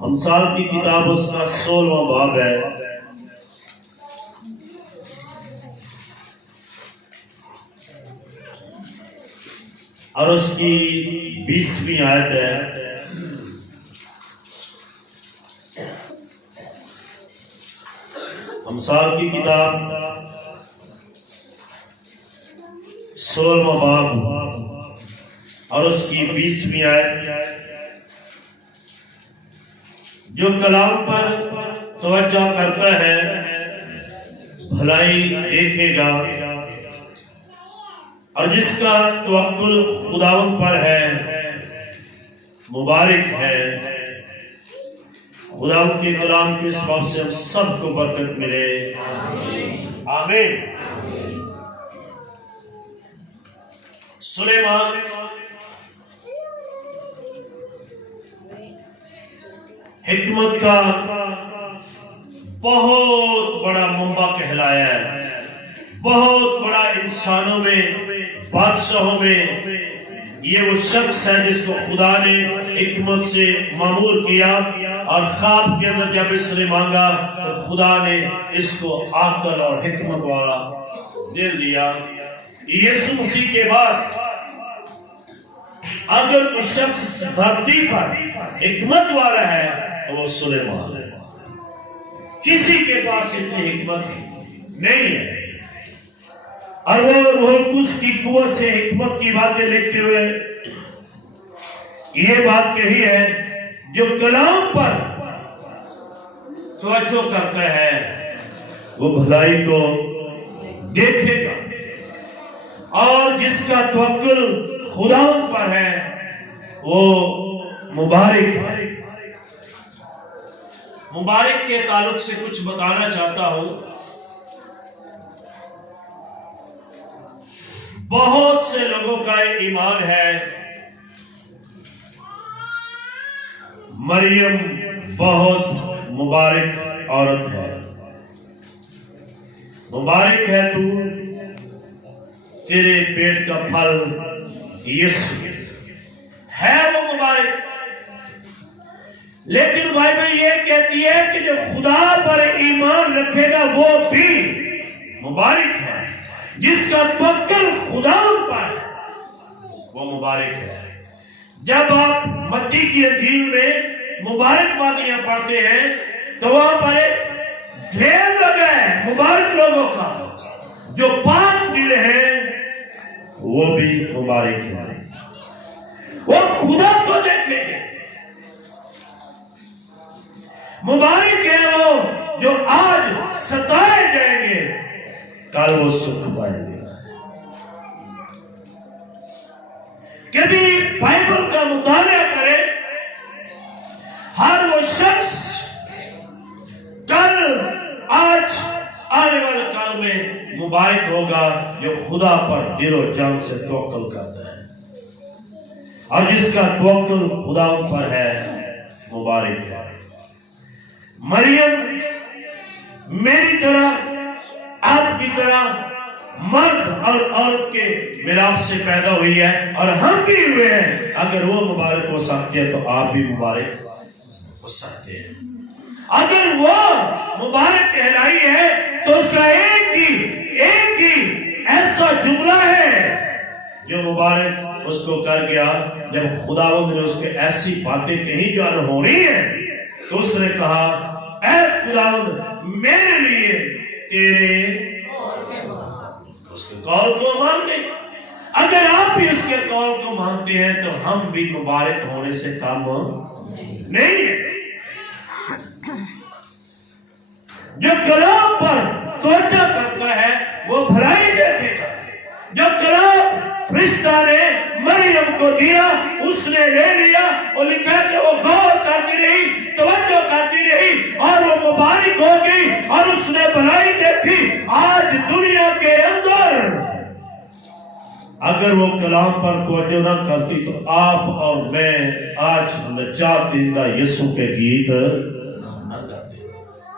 امثال کی کتاب اس کا 16واں باب ہے اور اس کی 20ویں آیت ہے۔ امثال کی کتاب 16واں باب اور اس کی 20ویں آیت، جو کلام پر توجہ کرتا ہے بھلائی دیکھے گا، اور جس کا توکل خداوند پر ہے مبارک ہے۔ خداوند کے کلام کے سبب سے ہم سب کو برکت ملے، آمین۔ سلیمان حکمت کا بہت بڑا منبع کہلایا ہے، بہت بڑا انسانوں میں، بادشاہوں میں یہ وہ شخص ہے جس کو خدا نے حکمت سے معمور کیا، اور خواب کے اندر جب اس نے مانگا تو خدا نے اس کو عقل اور حکمت والا دے دیا۔ یسوع مسیح کے بعد اگر کوئی شخص دھرتی پر حکمت والا ہے تو وہ سلیمان ہے۔ کسی کے پاس اتنی حکمت نہیں ہے، اور وہ روح القدس کی قوت سے حکمت کی باتیں لکھتے ہوئے یہ بات کہی ہے، جو کلام پر توجہ کرتا ہے وہ بھلائی کو دیکھے گا، اور جس کا توکل خدا پر ہے وہ مبارک ہے۔ مبارک کے تعلق سے کچھ بتانا چاہتا ہوں۔ بہت سے لوگوں کا ایمان ہے مریم بہت مبارک عورت ہے، مبارک ہے تو، تیرے پیٹ کا پھل یسوع ہے، وہ مبارک۔ لیکن بائبل یہ کہتی ہے کہ جو خدا پر ایمان رکھے گا وہ بھی مبارک ہے، جس کا توکل خدا پر ہے وہ مبارک ہے۔ جب آپ متی کی انجیل میں مبارک بادیاں پڑھتے ہیں تو وہاں پر ایک ڈھیر لگا ہے مبارک لوگوں کا، جو پاک دل ہیں وہ بھی مبارک ہے، وہ خدا کو دیکھیں گے۔ مبارک ہے وہ جو آج ستائے جائیں گے، کل وہ سکھ پائیں گے۔ کبھی بائبل کا مطالعہ کرے، ہر وہ شخص کل آج آنے والے کال میں مبارک ہوگا جو خدا پر دل و جان سے توکل کرتا ہے، اور جس کا توکل خدا پر ہے مبارک ہے۔ مریم میری طرح، آپ کی طرح مرد اور عورت کے ملاپ سے پیدا ہوئی ہے، اور ہم بھی ہوئے ہیں۔ اگر وہ مبارک ہو سکتے ہیں تو آپ بھی مبارک ہو سکتے ہیں۔ اگر وہ مبارک کہلائی ہے تو اس کا ایک ہی ایسا جملہ ہے جو مبارک اس کو کر گیا۔ جب خداوند نے اس کے ایسی باتیں کہی جو انہونی ہیں تو اس نے کہا، اے خداوند میرے لیے تیرے اس کے قول کو مان لے۔ اگر آپ بھی اس کے قول کو مانتے ہیں تو ہم بھی مبارک ہونے سے کم نہیں ہے۔ جو کلام پر توجہ کرتا ہے وہ بھلائی دیکھے گا۔ جو کلام فرشتہ نے مریم کو دیا اس نے لے لیا، اور لکھا کہ وہ غور کرتی رہی، توجہ کرتی رہی، اور وہ مبارک ہو گئی، اور اس نے بھلائی دیکھی۔ آج دنیا کے اندر اگر وہ کلام پر توجہ نہ کرتی تو آپ اور میں آج نجات دہندہ یسوع کے گیت نہ گاتے۔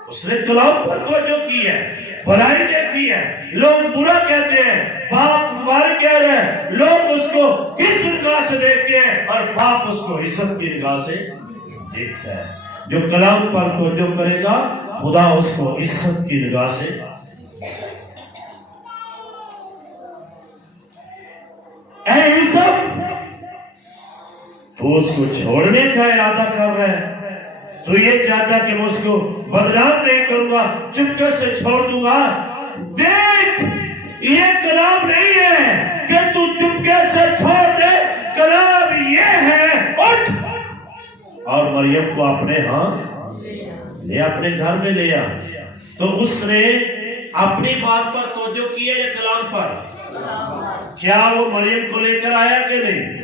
اس نے کلام پر توجہ کی ہے، بھلائی دیکھی ہے۔ لوگ برا کہتے ہیں، باپ مبارک کہہ رہے ہیں، لوگ اس کو کس نگاہ سے دیکھتے ہیں، اور باپ اس کو عزت کی نگاہ سے دیکھتا ہے۔ جو کلام پر توجہ کرے گا خدا اس کو عزت کی نگاہ سے اے عزت تو اس کو چھوڑنے کا ارادہ کر رہا ہے، تو یہ چاہتا کہ میں اس کو بدنام نہیں کروں گا، چپکے سے چھوڑ دوں گا۔ دیکھ یہ کلام نہیں ہے کہ تو چپکے سے چھوڑ دے، کلام یہ ہے اٹھ اور مریم کو اپنے ہاں لے اپنے گھر میں لے آ۔ تو اس نے اپنی بات پر توجہ کی ہے یا کلام پر؟ کیا وہ مریم کو لے کر آیا کہ نہیں؟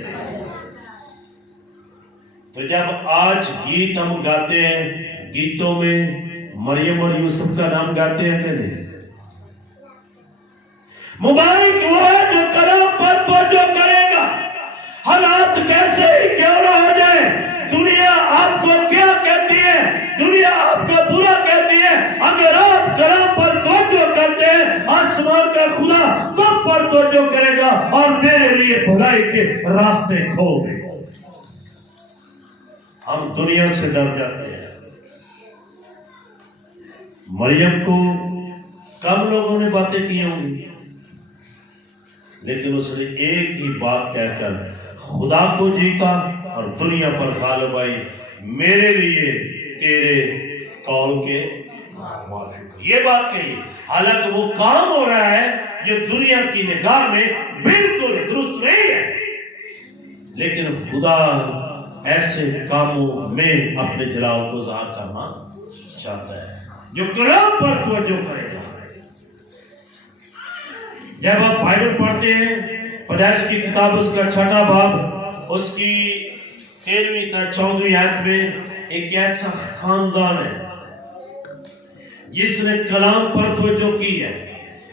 تو جب آج گیت ہم گاتے ہیں، گیتوں میں مریم اور یوسف کا نام گاتے ہیں کہ نہیں؟ مبارک وہ ہے جو کلام پر توجہ کرے گا، حالات کیسے ہی کیوں نہ ہو جائے، دنیا آپ کو کیا کہتی ہے، دنیا آپ کو برا کہتی ہے، اگر آپ کلام پر توجہ کرتے ہیں آسمان کا خدا تب پر توجہ کرے گا اور تیرے لیے بھلائی کے راستے کھول دے گا۔ ہم دنیا سے ڈر جاتے ہیں۔ مریم کو کم لوگوں نے باتیں کی ہوں گی، لیکن اس نے ایک ہی بات کہہ کر خدا کو جیتا اور دنیا پر غالب آئی، میرے لیے تیرے قول کے موافق، یہ بات کہی۔ حالانکہ وہ کام ہو رہا ہے یہ دنیا کی نگاہ میں بالکل درست نہیں ہے، لیکن خدا ایسے کاموں میں اپنے جلال کو ظاہر کرنا چاہتا ہے جو کلام پر توجہ کرے گا۔ جب آپ بائبل پڑھتے ہیں پیدائش کی کتاب اس کا 6واں باب اس کی 13ویں تا 14ویں آیت میں ایک ایسا خاندان ہے جس نے کلام پر توجہ کی ہے،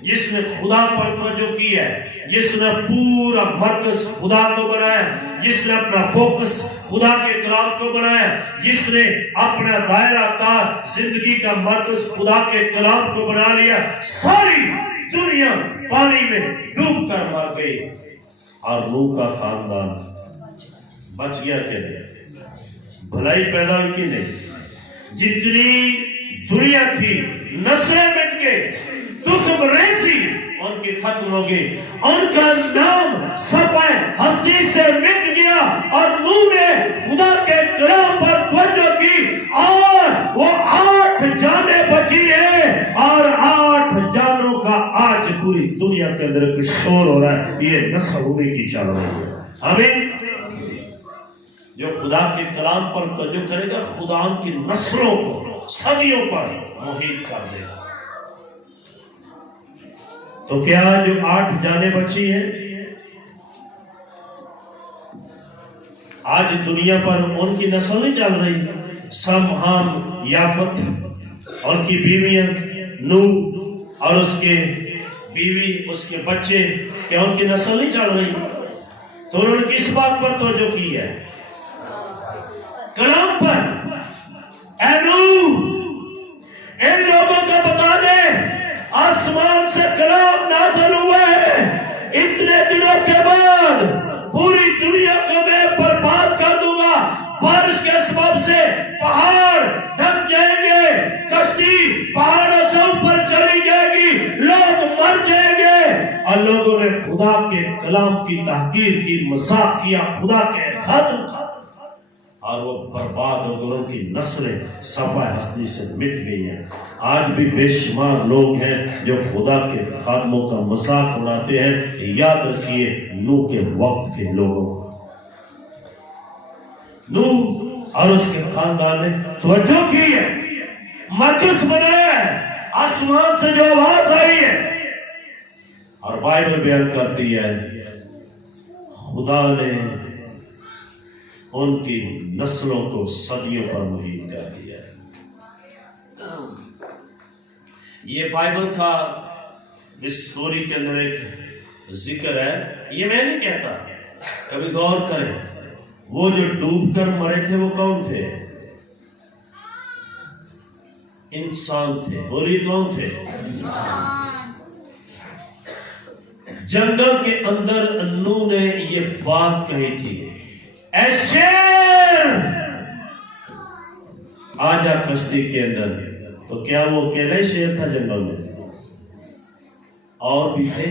جس نے خدا پر توجہ کی ہے، جس نے پورا مرکز خدا کو بنایا، جس نے اپنا فوکس خدا کے کلام کو بنایا، جس نے اپنا دائرہ کار زندگی کا مرکز خدا کے کلام کو بنا لیا۔ ساری دنیا پانی میں ڈوب کر مر گئی اور نوح کا خاندان بچ گیا کہ نہیں؟ بھلائی پیدا ہوئی کہ نہیں؟ جتنی دنیا تھی نسلیں مٹ گئے، تخم ریزی ان کی ختم ہو گئی، ان کا نام صفحہ ہستی سے مٹ گیا اور نوح نے خدا کے کلام پر توجہ کی اور وہ 8 جانیں بچی ہیں، اور 8 جانوں کا آج پوری دنیا کے اندر ایک شور ہو رہا ہے، یہ نسل ہونے کی چال رہی ہے۔ آمین۔ جو خدا کے کلام پر توجہ کرے گا خدا ان کی نسلوں کو صدیوں پر محیط کر دے گا۔ تو کیا جو 8 جانیں بچی ہیں آج دنیا پر ان کی نسل نہیں چل رہی؟ سم، حام، یافت، ان کی بیویاں نوح اور اس کے بیوی اس کے بچے، کیا ان کی نسل نہیں چل رہی؟ تو انہوں نے کس بات پر توجہ کی ہے؟ کلام پر۔ اے نوح ان لوگوں کو بتا دے آسمان سے کلام نازل ہوا ہے، اتنے دنوں کے بعد پوری دنیا کو میں برباد کر دوں گا، بارش کے سبب سے پہاڑ ڈھک جائیں گے، کشتی پہاڑوں سے اوپر چلی جائے گی، لوگ مر جائیں گے۔ اور لوگوں نے خدا کے کلام کی تحقیر کی، مذاق کیا، خدا کے ختم کر، اور وہ برباد ہو گئے، ان کی نسلیں صفحہ ہستی سے مٹ گئی ہیں۔ آج بھی بے شمار لوگ ہیں جو خدا کے خادموں کا مذاق اڑاتے ہیں۔ یاد رکھیے نوح کے وقت کے لوگوں کو، نوح اور اس کے خاندان نے توجہ کی ہے، مرکز بنایا ہے، آسمان سے جو آواز آئی ہے، اور بائبل بیان کرتی ہے خدا نے ان کی نسلوں کو صدیوں پر محیط کر دیا۔ یہ بائبل کا اس سٹوری کے اندر ایک ذکر ہے، یہ میں نہیں کہتا، کبھی غور کریں، وہ جو ڈوب کر مرے تھے وہ کون تھے؟ انسان تھے۔ بولیے کون تھے؟ جنگل کے اندر نوح نے یہ بات کہی تھی، اے شیر آ جا کشتی کے اندر. تو کیا وہ اکیلا ہی شیر تھا جنگل میں؟ اور بھی تھے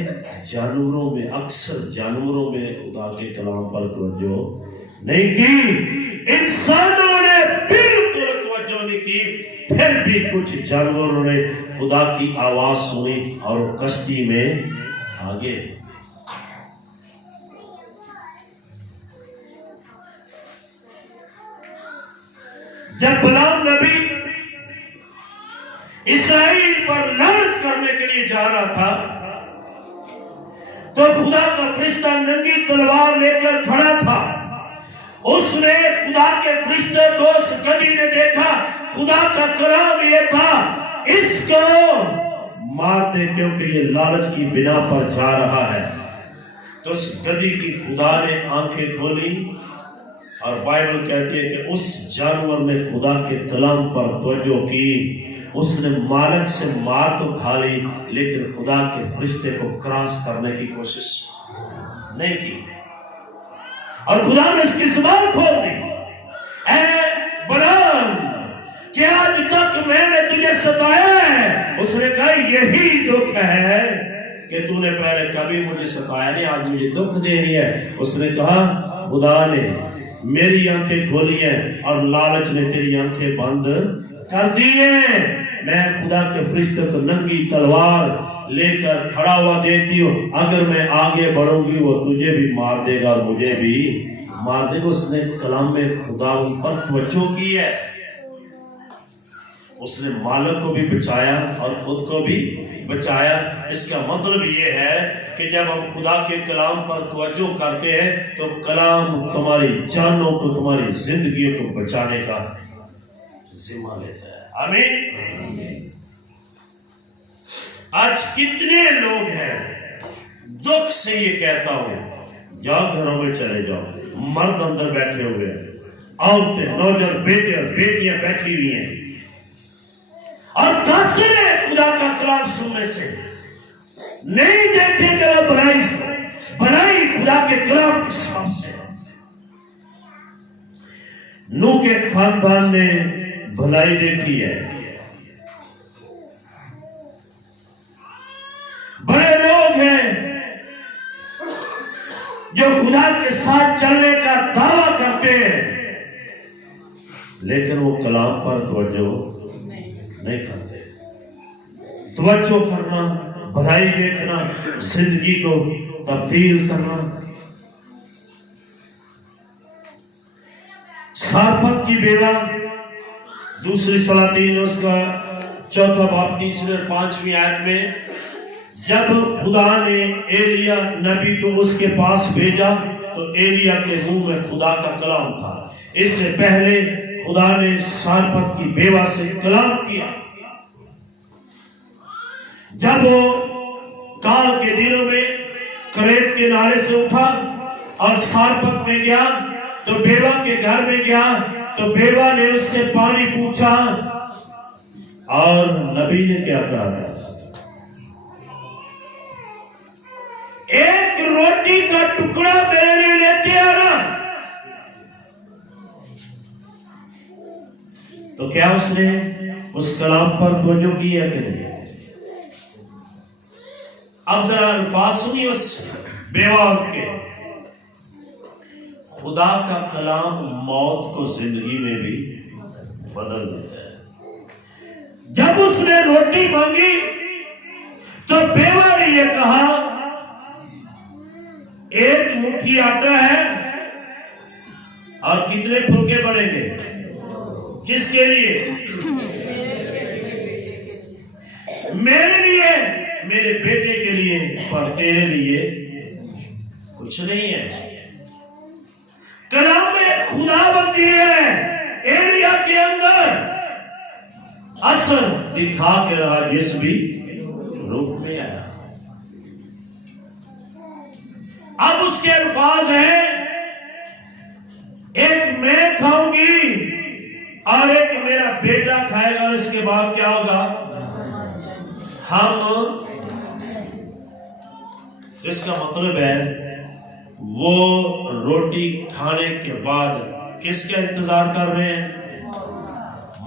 جانوروں میں. اکثر جانوروں میں خدا کے کلام پر توجہ نہیں کی، انسانوں نے بالکل توجہ نہیں کی. پھر بھی کچھ جانوروں نے خدا کی آواز سنی اور کشتی میں آگے. جب بلعام نبی اسرائیل پر لعنت کرنے کے لیے جا رہا تھا تو خدا کا فرشتہ ننگی تلوار لے کر کھڑا تھا. اس نے خدا کے فرشتے کو اس گدھی نے دیکھا. خدا کا کلام یہ تھا اس کو مار دے کیونکہ یہ لالچ کی بنا پر جا رہا ہے. تو اس گدھی کی خدا نے آنکھیں کھولی اور بائبل کہتی ہے کہ اس جانور نے خدا کے کلام پر توجہ کی. اس نے مالک سے مار تو کھا لی لیکن خدا کے فرشتے کو کراس کرنے کی کوشش نہیں کی. اور خدا نے اس کی زبان کھول دی. اے بلعام کیا آج تک میں نے تجھے ستایا ہے؟ اس نے کہا یہی دکھ ہے کہ تو نے پہلے کبھی مجھے ستایا نہیں، آج مجھے دکھ دے رہی ہے. اس نے کہا خدا نے میری آنکھیں کھولی ہیں اور لالچ نے تیری آنکھیں بند کر دی ہیں. میں خدا کے فرشتے کو ننگی تلوار لے کر کھڑا ہوا دیتی ہوں. اگر میں آگے بڑھوں گی وہ تجھے بھی مار دے گا اور مجھے بھی مار دے گا. اس نے کلام میں خدا ان پر توجہ کی ہے. اس نے مالک کو بھی بچایا اور خود کو بھی بچایا. اس کا مطلب یہ ہے کہ جب ہم خدا کے کلام پر توجہ کرتے ہیں تو کلام تمہاری جانوں کو، تمہاری زندگیوں کو بچانے کا ذمہ لیتا ہے. آمین. آج کتنے لوگ ہیں، دکھ سے یہ کہتا ہوں، جاؤ گھروں میں چلے جاؤ. مرد اندر بیٹھے ہوئے ہیں، عورتیں، نوجوان، بیٹے اور بیٹیاں بیٹھی ہوئی ہیں اور قاصر ہے خدا کا کلام سننے سے. نہیں دیکھیں گے وہ بنائی خدا کے کلام کے سبب سے. نوح کے خاندان نے بھلائی دیکھی ہے. بڑے لوگ ہیں جو خدا کے ساتھ چلنے کا دعویٰ کرتے ہیں لیکن وہ کلام پر توجہ نہیں کرتے. توجہ کرنا، بھلائی دیکھنا، زندگی کو تبدیل کرنا. سارپت کی بیوہ، دوسری سلاطین اس کا 4 باب 3 اور 5 آیت میں جب خدا نے ایلیا نبی کو اس کے پاس بھیجا تو ایلیا کے منہ میں خدا کا کلام تھا. اس سے پہلے خدا نے سارپت کی بیوہ سے کلام کیا. جب وہ کال کے دنوں میں کریت کے نالے سے اٹھا اور سارپت میں گیا تو بیوہ کے گھر میں گیا تو بیوہ نے اس سے پانی پوچھا اور نبی نے کیا کہا تھا؟ ایک روٹی کا ٹکڑا میرے لیے لیتے آنا. تو کیا اس نے اس کلام پر توجہ کی ہے کہ نہیں؟ اب ذرا الفاظ سنیے اس بیوہ عورت کے. خدا کا کلام موت کو زندگی میں بھی بدل دیتا ہے. جب اس نے روٹی مانگی تو بیوہ نے یہ کہا ایک مٹھی آٹا ہے اور کتنے پھلکے بنیں گے؟ کس کے لیے؟ میرے لیے، میرے بیٹے کے لیے، پر تیرے لیے کچھ نہیں ہے. کلام میں خدا بندی ہے ایلیا کے اندر اثر دکھا کے رہا جس بھی روپ میں آیا. اب اس کے الفاظ ہیں ایک میں کھاؤں گی اور ایک میرا بیٹا کھائے گا. اس کے بعد کیا ہوگا؟ ہم. اس کا مطلب ہے وہ روٹی کھانے کے بعد کس کا انتظار کر رہے ہیں؟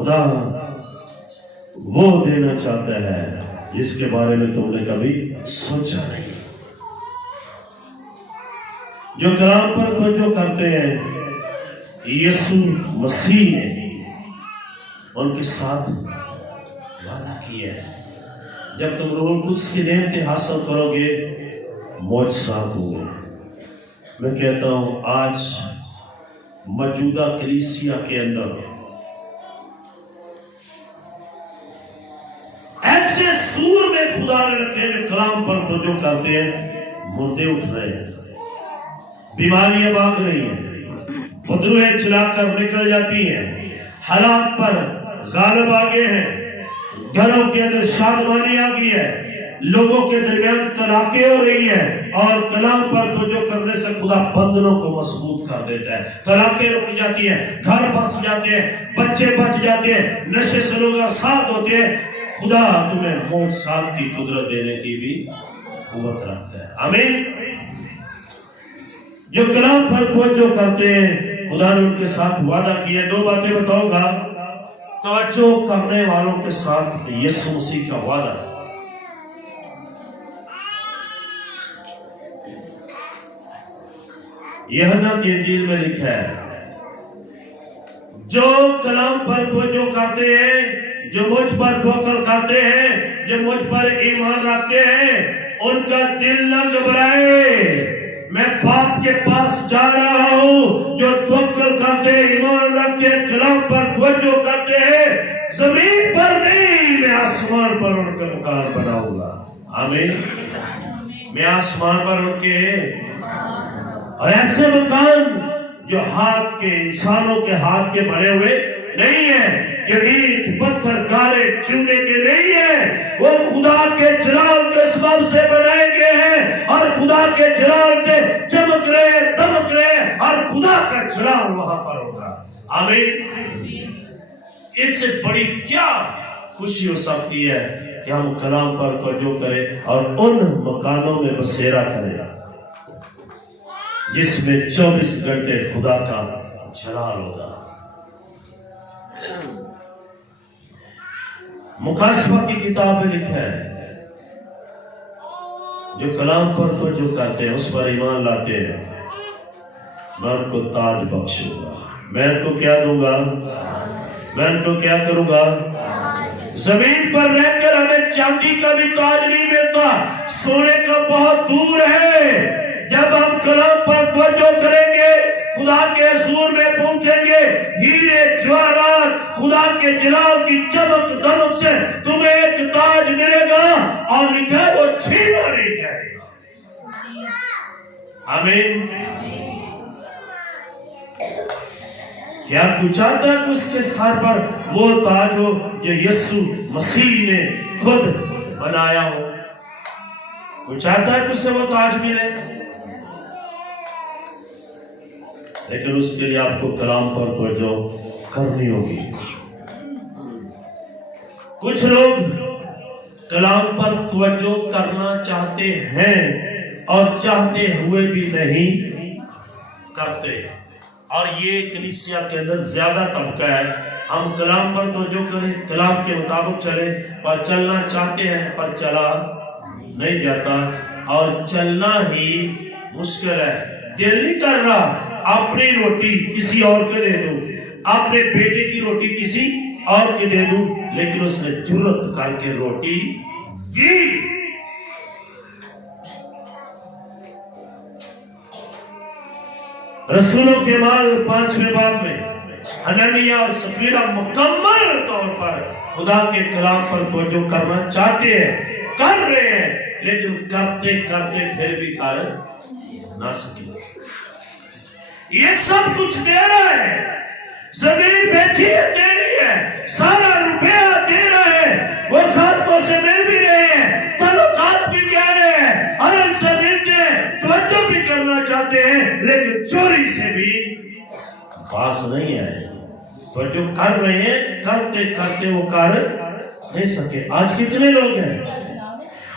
خدا وہ دینا چاہتا ہے جس کے بارے میں تم نے کبھی سوچا نہیں. جو کلام پر توجہ کرتے ہیں یسوع مسیح نے ان کے ساتھ وعدہ کیا ہے جب تم روح القدس کی نعمتیں حاصل کرو گے معجزات ہوں. میں کہتا ہوں آج موجودہ کلیسیا کے اندر ایسے سور میں خدا نے رکھے جو کلام پر توجہ کرتے ہیں مردے اٹھ رہے ہیں, بیماریاں بھاگ رہی ہیں, بدروہیں چلا کر نکل جاتی ہیں, حالات پر غالب آگے ہیں, گھروں کے اندر شادمانی آ گئی ہے, لوگوں کے درمیان طلاقیں ہو رہی ہیں, اور کلام پر توجہ کرنے سے خدا بندنوں کو مضبوط کر دیتا ہے. طلاقیں رک جاتی ہیں, گھر بس جاتے ہیں, بچے بچ جاتے ہیں, نشے سے لوگ آزاد ہوتے ہیں. خدا تمہیں معجزات کی قدرت دینے کی بھی قوت رکھتا ہے. آمین. جو کلام پر توجہ کرتے ہیں خدا نے ان کے ساتھ وعدہ کیا. دو باتیں بتاؤں گا. توجہ کرنے والوں کے ساتھ یسوع مسیح کا وعدہ. یوحنا کی انجیل میں لکھا ہے جو کلام پر توجہ کرتے ہیں, جو مجھ پر توکل کرتے ہیں, جو مجھ پر ایمان رکھتے ہیں, ان کا دل نہ گھبرائے. میں باپ کے پاس جا رہا ہوں. جو توکل کرتے, ایمان رکھتے, کلام پر توجہ کرتے ہیں, زمین پر نہیں میں آسمان پر ان کا مکان بناؤں گا. آمین. میں آسمان پر ان کے اور ایسے مکان جو ہاتھ کے, انسانوں کے ہاتھ کے بنے ہوئے نہیں ہے, کہ اینٹ پتھر گارے چونے کے نہیں ہے, وہ خدا کے جلال کے سبب سے بنائے گئے ہیں, اور خدا کے جلال سے چمک رہے, دمک رہے, اور خدا کا جلال وہاں پر ہوگا. آمین. اس سے بڑی کیا خوشی ہو سکتی ہے کہ ہم کلام پر توجہ کریں اور ان مکانوں میں بسیرا کریں جس میں 24 گھنٹے خدا کا جلال ہوگا. مکاشفہ کی کتاب میں لکھا ہے جو کلام پر توجہ کرتے ہیں, اس پر ایمان لاتے ہیں, میں ان کو تاج بخشوں گا. میں ان کو کیا دوں گا؟ میں ان کو کیا کروں گا؟ زمین پر رہ کر ہمیں چاندی کا بھی تاج نہیں ملتا, سونے کا بہت دور ہے. جب ہم کلام پر توجہ کریں گے خدا کے حضور میں پہنچیں گے, ہیرے جواہرات خدا کے جلال کی چمک دمک سے تمہیں ایک تاج ملے گا, اور لکھا ہے وہ چھینا نہیں جائے گا. آمین. کیا کوئی چاہتا ہے کہ اس کے سر پر وہ تاج ہو جو یسوع مسیح نے خود بنایا ہو؟ کوئی چاہتا ہے کہ اسے وہ تاج ملے؟ لیکن اس کے لیے آپ کو کلام پر توجہ کرنی ہوگی. کچھ لوگ کلام پر توجہ کرنا چاہتے ہیں اور چاہتے ہوئے بھی نہیں کرتے, اور یہ کلیسیا کے اندر زیادہ طبقہ ہے. ہم کلام پر توجہ کریں, کلام کے مطابق چلیں, پر چلنا چاہتے ہیں پر چلا نہیں جاتا, اور چلنا ہی مشکل ہے. دل نہیں کر رہا اپنی روٹی کسی اور کے دے دوں, اپنے بیٹے کی روٹی کسی اور کے دے دوں, لیکن اس نے جرت کر کے روٹی دی. رسولوں کے مال 5ویں باب میں حنانیہ اور سفیرہ مکمل طور پر خدا کے کلام پر توجہ کرنا چاہتے ہیں, کر رہے ہیں, لیکن کرتے کرتے پھر بھی کر نہ سکے. یہ سب کچھ دے رہا ہے, زمین بیٹھی ہے دے رہی ہے, سارا روپیہ دے رہا ہے, وہ خاتموں سے مل بھی رہے ہیں, تعلقات بھی دے رہے ہیں, اور ان سے ملتے ہیں, توجہ بھی کرنا چاہتے ہیں, لیکن چوری سے بھی پاس نہیں ہے. توجہ کر رہے ہیں, کرتے کرتے وہ کر نہیں سکے. آج کتنے لوگ ہیں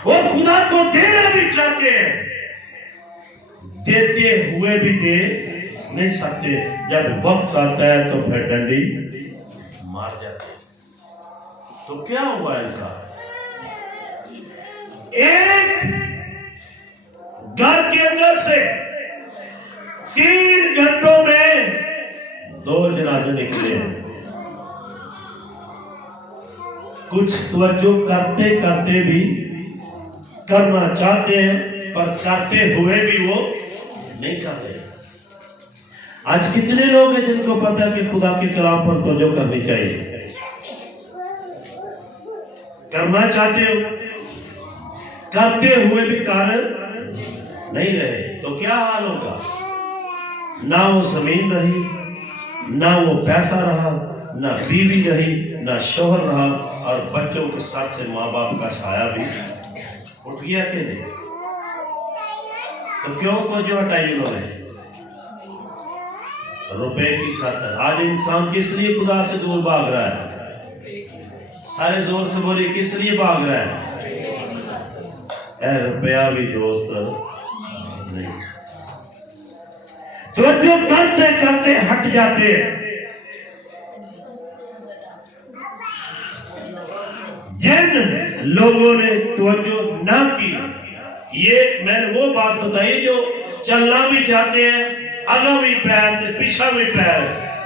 وہ خدا کو دینا بھی چاہتے ہیں, دیتے ہوئے بھی دے نہیں سکتے. جب وقت آتا ہے تو پھر ڈنڈی مار جاتے. تو کیا ہوا ان کا؟ ایک گھر کے اندر سے 3 گھنٹوں میں 2 جنازے نکلے. کچھ توجہ کرتے کرتے بھی کرنا چاہتے ہیں پر کرتے ہوئے بھی وہ نہیں کرتے. آج کتنے لوگ ہیں جن کو پتا کہ خدا کے کلام پر توجہ کرنی چاہیے، کرنا چاہتے ہو، کرتے ہوئے بھی کر نہیں رہے، تو کیا حال ہوگا؟ نہ وہ زمین رہی، نہ وہ پیسہ رہا، نہ بیوی رہی، نہ شوہر رہا، اور بچوں کے ساتھ سے ماں باپ کا سایہ بھی اٹھ گیا کہ نہیں؟ تو کیوں توجہ ہٹائی انہوں نے؟ روپے کی خاطر. آج انسان کس لیے خدا سے دور بھاگ رہا ہے؟ سارے زور سے بولیے، کس لیے بھاگ رہا ہے؟ اے روپیہ بھی دوست نہیں. توجہ کرتے کرتے ہٹ جاتے. جن لوگوں نے توجہ نہ کی، یہ میں نے وہ بات بتائی جو چلنا بھی چاہتے ہیں، آگا بھی پیر پیچھا بھی پیر،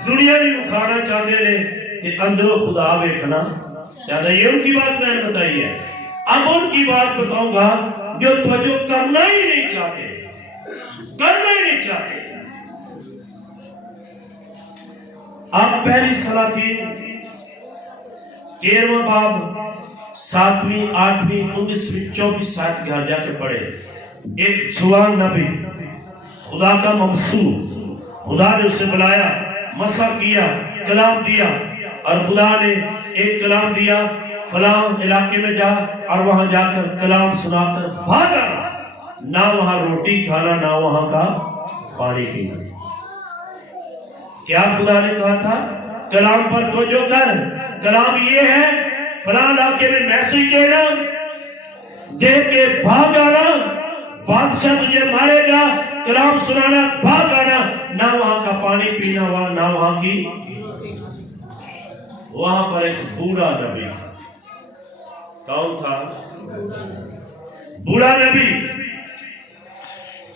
دنیا بھی اکھانا چاہتے ہیں کہ اندروں خدا دیکھنا چاہتے ہیں. یہ ان کی بات میں نے بتائی ہے. اب ان کی بات بتاؤں گا جو توجہ کرنا ہی نہیں چاہتے، کرنا ہی نہیں چاہتے. اب پہلی سلاطین 13واں باب 7ویں 8ویں 19ویں 24 آیت گھر جا کے پڑھے. ایک جوان نبی خدا کا ممسوح، خدا نے اسے بلایا، مسا کیا، کلام دیا، اور خدا نے ایک کلام دیا، فلاں علاقے میں جا اور وہاں جا کر کلام سنا کر بھاگا. نہ وہاں روٹی کھانا، نہ وہاں کا پانی پینا. کیا خدا نے کہا تھا؟ کلام پر توجہ کر. کلام یہ ہے فلاں علاقے میں میسج دینا، دے کے بھاگ آنا، بادشاہ تجھے مارے گا، کلام سنانا، بھاگ آنا. نہ وہاں کا پانی پینا، نہ وہاں کی. وہاں پر ایک بوڑھا نبی. کون تھا؟ بوڑھا نبی.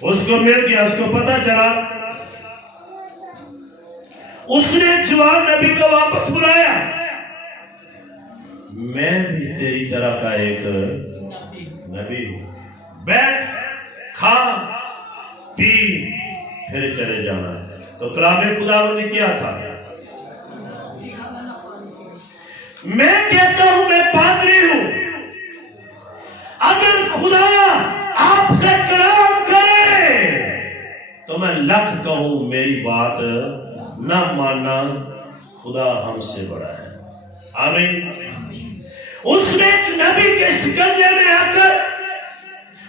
اس کو مل گیا، اس کو پتا چلا. اس نے جوان نبی کو واپس بلایا. میں بھی تیری طرح کا ایک نبی ہوں، بیٹھ، کھا، پی، پھر چلے جانا. تو کلام خدا نے کیا تھا؟ میں کہتا ہوں میں پادری ہوں. اگر خدا آپ سے کلام کرے تو میں لاکھ کہوں میری بات نہ ماننا، خدا ہم سے بڑا ہے. آمین. اس نے ایک نبی کے شکنجے میں آ کر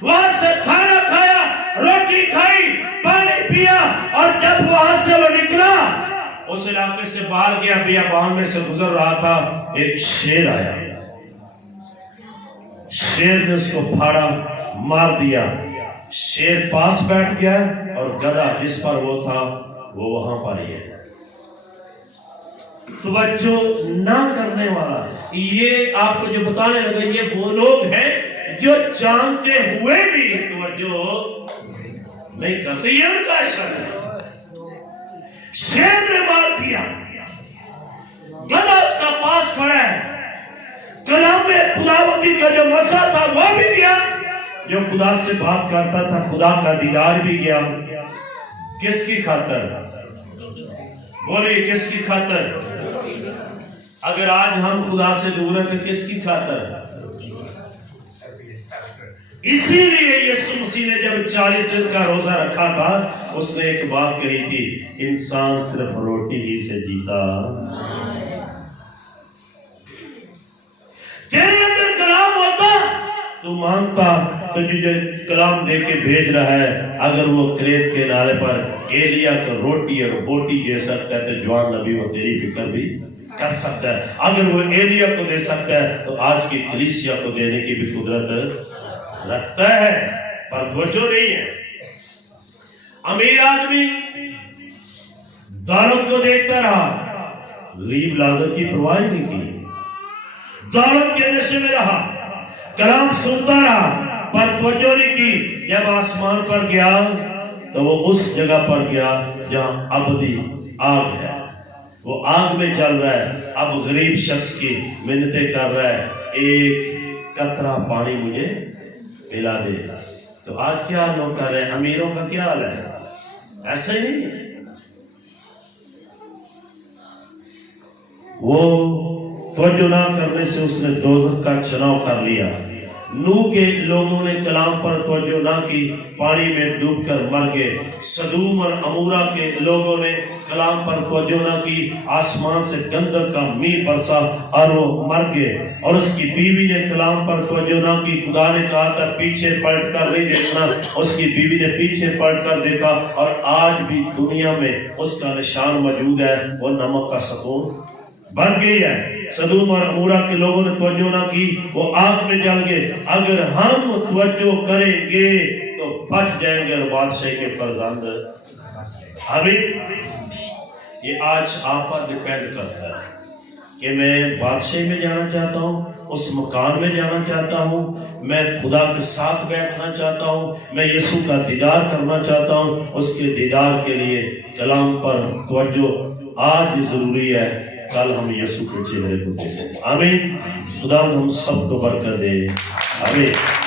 وہاں سے کھانا کھایا، روٹی کھائی، پانی پیا، اور جب وہاں سے وہ نکلا، اس علاقے سے باہر گیا، بیابان میں سے گزر رہا تھا، ایک شیر آیا. شیر نے اس کو پھاڑا، مار دیا. شیر پاس بیٹھ گیا اور گدھا جس پر وہ تھا وہ وہاں پر ہی ہے. توجہ نہ کرنے والا. یہ آپ کو جو بتانے لگا، یہ وہ لوگ ہیں جو جانتے ہوئے بھی توجہ نہیں کرتے. یہ ان کا اثر ہے. شیر نے مار دیا، گدھا اس کا پاس کھڑا ہے. کلام میں خداوندی کا جو مسا تھا وہ بھی گیا. جو خدا سے بات کرتا تھا خدا کا دیدار بھی گیا. کس کی خاطر؟ بولیے کس کی خاطر؟ اگر آج ہم خدا سے دور ہیں تو کس کی خاطر؟ اسی لیے یسوع مسیح نے جب 40 دن کا روزہ رکھا تھا، اس نے ایک بات کہی تھی، انسان صرف روٹی ہی سے جیتا. تیرے اندر کلام ہوتا تو مانتا، تجھے کلام دے کے بھیج رہا ہے. اگر وہ کریت کے نالے پر ایلیا کو روٹی اور بوٹی دے سکتا ہے تو جوان نبی وہ تیری فکر بھی کر سکتا ہے. اگر وہ ایلیا کو دے سکتا ہے تو آج کی کلیسیا کو دینے کی بھی قدرت رکھتا ہے. پر توجہ نہیں ہے. امیر آدمی دولت کو دیکھتا رہا، غریب لازر کی پرواہ نہیں کی، دولت کے نشے میں رہا، کلام سنتا رہا، پر توجہ نہیں کی۔ جب آسمان پر گیا تو وہ اس جگہ پر گیا جہاں ابدی آگ ہے، وہ آگ میں چل رہا ہے۔ اب غریب شخص کی منتیں کر رہا ہے، ایک قطرہ پانی مجھے پلا دے۔ تو آج کیا لوگ کر رہے ہیں، امیروں کا کیا حال ہے؟ ایسا ہی نہیں ہے۔ وہ توجہ نہ کرنے سے اس نے دوزخ کا چناؤ کر لیا۔ نوح کے لوگوں نے کلام پر توجہ نہ کی، پانی میں ڈوب کر مر گئے۔ سدوم اور عمورہ کے لوگوں نے کلام پر توجہ نہ کی، آسمان سے گندک کا میل برسا اور وہ مر گئے۔ اور اس کی بیوی نے کلام پر توجہ نہ کی، خدا نے کہا تھا پیچھے پلٹ کر نہیں دیکھنا، اس کی بیوی نے پیچھے پلٹ کر دیکھا، اور آج بھی دنیا میں اس کا نشان موجود ہے، وہ نمک کا ستون بن گئی ہے۔ سدوم اور عمورہ کے لوگوں نے توجہ نہ کی، وہ آگ میں جل گئے۔ اگر ہم توجہ کریں گے تو بچ جائیں گے اور بادشاہ کے فرزند۔ آمین۔ یہ آج آپ پر ڈیپینڈ کرتا ہے کہ میں بادشاہ میں جانا چاہتا ہوں، اس مکان میں جانا چاہتا ہوں، میں خدا کے ساتھ بیٹھنا چاہتا ہوں، میں یسوع کا دیدار کرنا چاہتا ہوں۔ اس کے دیدار کے لیے کلام پر توجہ آج ضروری ہے، کل ہم یسوع کے چہرے کو دیکھیں۔ آمین۔ خدا ہم سب کو برکت دے۔ آمین۔